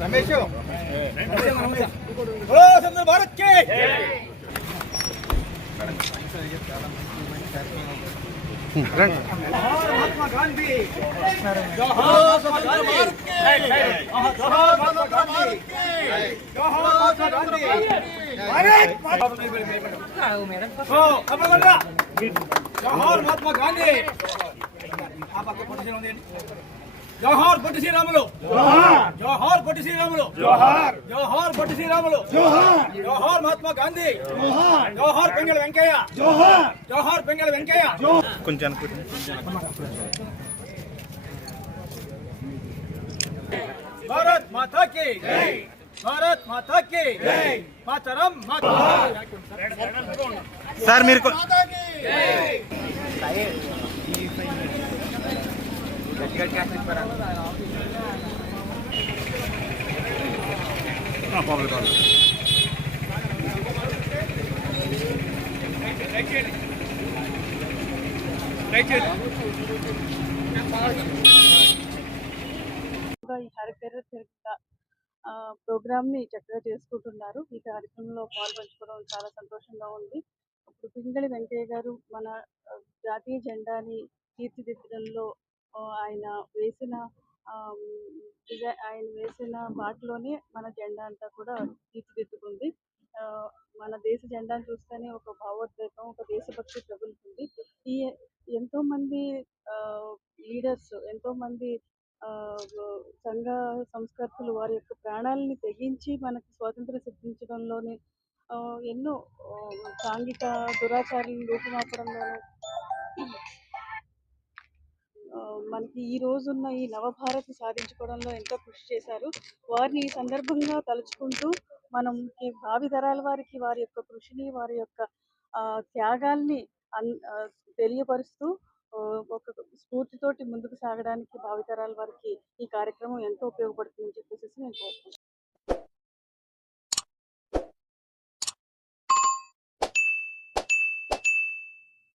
రమేష్. భారత్కి మహాత్మా గాంధీ. మహాత్మా గాంధీ ఆ పక్క పొజిషన్ ఉంది. జోహార్ పొట్టి శ్రీరాములు. జోహార్ పొట్టి శ్రీరాములు. జోహార్ జోహార్ పొట్టి శ్రీరాములు. జోహార్ జోహార్ మహాత్మా గాంధీ. జోహార్ జోహార్ పెంగళ వెంకయ్య. జోహార్ జోహార్ పెంగళ వెంకయ్య. కొంచెం భారత్ మాతా కి భారత్ మాతా కి మాతరం మాతా. సార్ మీరు కొ- ఇంకా పేరు తిరుగుతా ప్రోగ్రామ్ని చక్కగా చేసుకుంటున్నారు. ఈ కార్యక్రమంలో పాల్పంచుకోవడం చాలా సంతోషంగా ఉంది. ఇప్పుడు పింగళి వెంకయ్య గారు మన జాతీయ జెండాని తీర్చిదిద్దడంలో ఆయన వేసిన ఆయన వేసిన బాటలోనే మన జెండా అంతా కూడా తీర్చిదిద్దుకుంది. ఆ, మన దేశ జెండాను చూస్తేనే ఒక భావోద్వేగం ఒక దేశభక్తి ప్రబలుతుంది ఈ ఎంతో మంది లీడర్స్ ఎంతో మంది ఆ, సంఘ సంస్కర్తలు వారి యొక్క ప్రాణాలని తెగించి మనకి స్వాతంత్రం సిద్ధించడంలోనే ఎన్నో సాంఘిక దురాచారాలను రూపుమాపడంలోనూ ఆ, ఈ రోజున్న ఈ నవభారత్ సాధించుకోవడంలో ఎంతో కృషి చేశారు. వారిని ఈ సందర్భంగా తలుచుకుంటూ మనం ఈ భావి తరాల వారికి వారి యొక్క కృషిని వారి యొక్క ఆ, త్యాగాల్ని అన్ తెలియపరుస్తూ ఒక స్ఫూర్తితోటి ముందుకు సాగడానికి భావితరాల వారికి ఈ కార్యక్రమం ఎంతో ఉపయోగపడుతుందని చెప్పేసి నేను కోరుకుంటున్నాను.